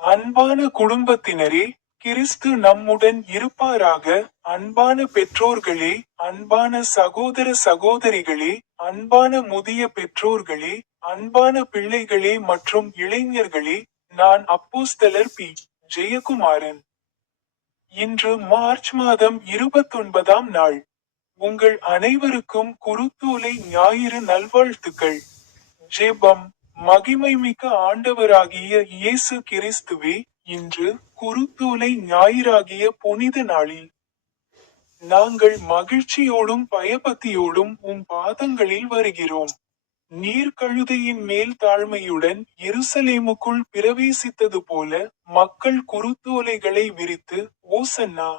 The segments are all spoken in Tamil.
அன்பான குடும்பத்தினரே, கிறிஸ்து நம்முடன் இருப்பாராக. அன்பான பெற்றோர்களே, அன்பான சகோதர சகோதரிகளே, அன்பான முதிய பெற்றோர்களே, அன்பான பிள்ளைகளே மற்றும் இளைஞர்களே, நான் அப்போஸ்தலர் பி. ஜெயக்குமாரன். இன்று மார்ச் மாதம் 29ஆம் நாள். உங்கள் அனைவருக்கும் குருத்தோலை ஞாயிறு நல்வாழ்த்துக்கள். ஜெபம். மகிமைமிக்க ஆண்டவராகிய இயேசு கிறிஸ்துவே, இன்று குருத்தோலை ஞாயிறாகிய புனித நாளில் நாங்கள் மகிழ்ச்சியோடும் பயபக்தியோடும் பாதங்களில் வருகிறோம். நீர் கழுதையின் மேல் தாழ்மையுடன் எருசலேமுக்குள் பிரவேசித்தது போல மக்கள் குருத்தோலைகளை விரித்து, ஓசன்னா,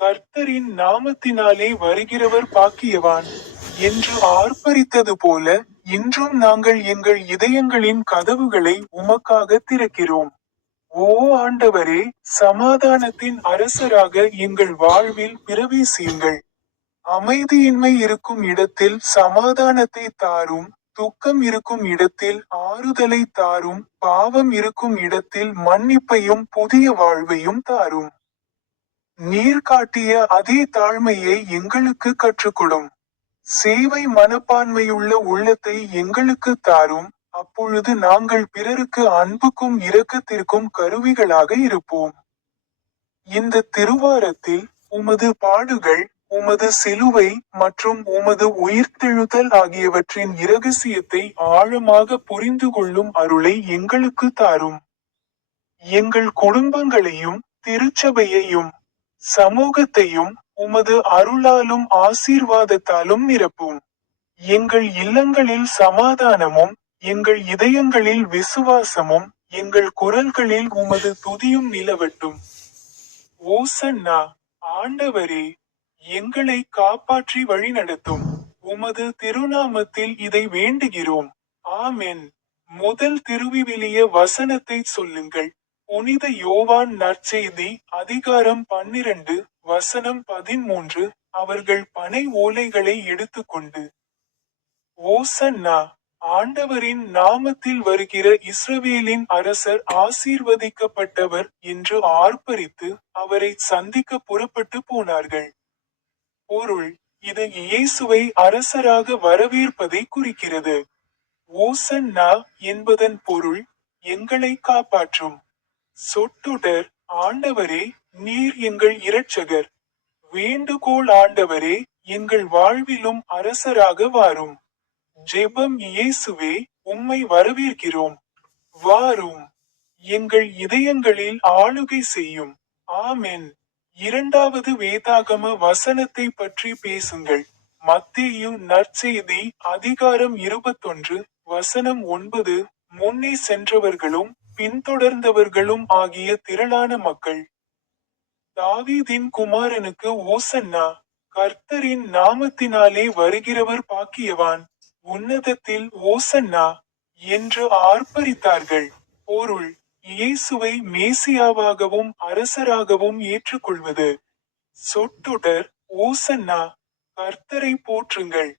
கர்த்தரின் நாமத்தினாலே வருகிறவர் பாக்கியவான் என்று ஆர்ப்பரித்தது போல, இன்றும் நாங்கள் எங்கள் இதயங்களின் கதவுகளை உமக்காக திறக்கிறோம். ஓ ஆண்டவரே, சமாதானத்தின் அரசராக எங்கள் வாழ்வில் பிரவேசியுங்கள். அமைதியின்மை இருக்கும் இடத்தில் சமாதானத்தை தாரும், துக்கம் இருக்கும் இடத்தில் ஆறுதலை தாரும், பாவம் இருக்கும் இடத்தில் மன்னிப்பையும் புதிய வாழ்வையும் தாரும். நீர் காட்டிய அதே தாழ்மையை எங்களுக்கு கற்றுக்கொடும். சேவை மனப்பான்மையுள்ள உள்ளத்தை எங்களுக்கு தாரும், அப்பொழுது நாங்கள் பிறருக்கு அன்புக்கும் இரக்கத்திற்கும் கருவிகளாக இருப்போம். இந்த திருவாரத்தில் உமது பாடுகள், உமது சிலுவை மற்றும் உமது உயிர்த்தெழுதல் ஆகியவற்றின் இரகசியத்தை ஆழமாக புரிந்து கொள்ளும் அருளை எங்களுக்கு தாரும். எங்கள் குடும்பங்களையும் திருச்சபையையும் சமூகத்தையும் உமது அருளாலும் ஆசீர்வாதத்தாலும் நிரப்பும். எங்கள் இல்லங்களில் சமாதானமும், எங்கள் இதயங்களில் விசுவாசமும், எங்கள் குரல்களில் உமது துதியும் நிலவட்டும். ஓசன்னா. ஆண்டவரே, எங்களை காப்பாற்றி வழிநடத்தும். உமது திருநாமத்தில் இதை வேண்டுகிறோம். ஆமென். முதல் திருவிவிலிய வசனத்தை சொல்லுங்கள். புனித யோவான் நற்செய்தி அதிகாரம் 12 வசனம் 13. அவர்கள் பனை ஓலைகளை எடுத்துக்கொண்டு, ஓசன்னா, ஆண்டவரின் நாமத்தில் வருகிற இஸ்ரவேலின் அரசர் ஆசீர்வதிக்கப்பட்டவர் என்று ஆர்ப்பரித்து அவரை சந்திக்க புறப்பட்டு போனார்கள். பொருள். இது இயேசுவை அரசராக வரவேற்பதை குறிக்கிறது. ஓசன்னா என்பதன் பொருள், எங்களை காப்பாற்றும். சொற்றொடர். ஆண்டவரே, நீர் எங்கள் இரட்சகர். வேண்டுகோள். ஆண்டவரே, எங்கள் வாழ்விலும் அரசராக வாரும். ஜெபம். இயேசுவே, உம்மை வரவேற்கிறோம். வாரும். எங்கள் இதயங்களில் ஆளுகை செய்யும். ஆமென். இரண்டாவது வேதாகம வசனத்தை பற்றி பேசுங்கள். மத்தேயு நற்செய்தி அதிகாரம் 21 வசனம் 9. முன்னே சென்றவர்களும் பின்தொடர்ந்தவர்களும் ஆகிய திரளான மக்கள். தாவீதின் குமாரனுக்கு ஓசன்னா. கர்த்தரின் நாமத்தினாலே வருகிறவர் பாக்கியவான். உன்னதத்தில் ஓசன்னா என்று ஆர்ப்பரித்தார்கள். பொருள். இயேசுவை மேசியாவாகவும் அரசராகவும் ஏற்றுக்கொள்வது. சொற்றொடர். ஓசன்னா, கர்த்தரை போற்றுங்கள்.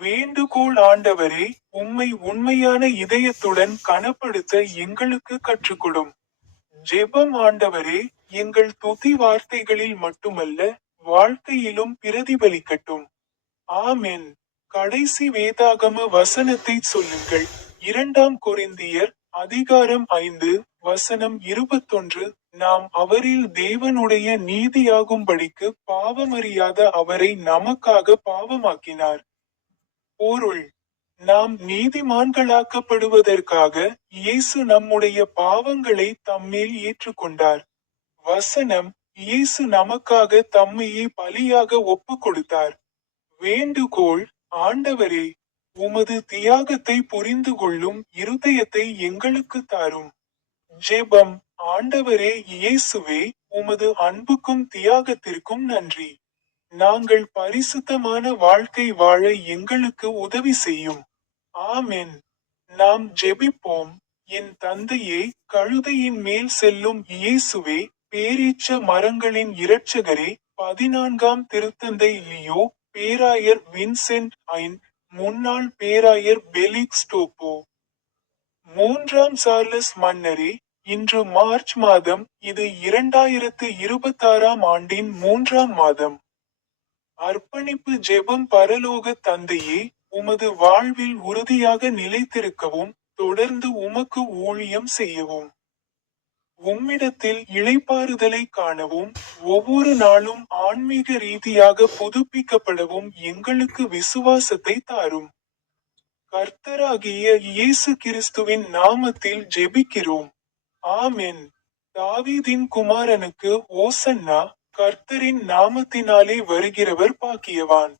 வேண்டுகோள். ஆண்டவரே, உம்மை உண்மையான இதயத்துடன் கனப்படுத்த எங்களுக்கு கற்றுக்கொடும். ஜெபம். ஆண்டவரே, எங்கள் துதி வார்த்தைகளில் மட்டுமல்ல, வாழ்க்கையிலும் பிரதிபலிக்கட்டும். ஆமென். கடைசி வேதாகம வசனத்தை சொல்லுங்கள். 2 கொரிந்தியர் அதிகாரம் 5 வசனம் 21. நாம் அவரில் தேவனுடைய நீதியாகும்படிக்கு பாவமறியாத அவரை நமக்காக பாவமாக்கினார். பொருள். நாம் நீதிமான்களாக்கப்படுவதற்காக இயேசு நம்முடைய பாவங்களை தம்மேல் ஏற்றுக்கொண்டார். வசனம். இயேசு நமக்காக தம்மையே பலியாக ஒப்பு கொடுத்தார். வேண்டுகோள். ஆண்டவரே, உமது தியாகத்தை புரிந்து கொள்ளும் இருதயத்தை எங்களுக்கு தாரும். ஜெபம். ஆண்டவரே இயேசுவே, உமது அன்புக்கும் தியாகத்திற்கும் நன்றி. நாங்கள் பரிசுத்தமான வாழ்க்கை வாழ எங்களுக்கு உதவி செய்யும். ஆமென். நாம் ஜெபிப்போம். என் தந்தையே, கழுதையின் மேல் செல்லும் இயேசுவே, பேரீச்ச மரங்களின் இரட்சகரே, 14ஆம் திருத்தந்தை லியோ, பேராயர் வின்சென்ட் ஐன், முன்னாள் பேராயர் பெலிக்ஸ் டோப்போ, 3ஆம் சார்லஸ் மன்னரே, இன்று மார்ச் மாதம். இது 2026ஆம் ஆண்டின் 3ஆம் மாதம். அர்ப்பணிப்பு ஜெபம். பரலோக தந்தையே, உமது வாழ்வில் உறுதியாக நிலைத்திருக்கவும், தொடர்ந்து உமக்கு ஊழியம் செய்யவும், உம்மிடத்தில் இளைப்பாறுதலை காணவும், ஒவ்வொரு நாளும் ஆன்மீக ரீதியாக புதுப்பிக்கப்படவும் எங்களுக்கு விசுவாசத்தை தாரும். கர்த்தராகிய இயேசு கிறிஸ்துவின் நாமத்தில் ஜெபிக்கிறோம். ஆமென். தாவீதின் குமாரனுக்கு ஓசன்னா. கர்த்தரின் நாமத்தினாலே வருகிறவர் பாக்கியவான்.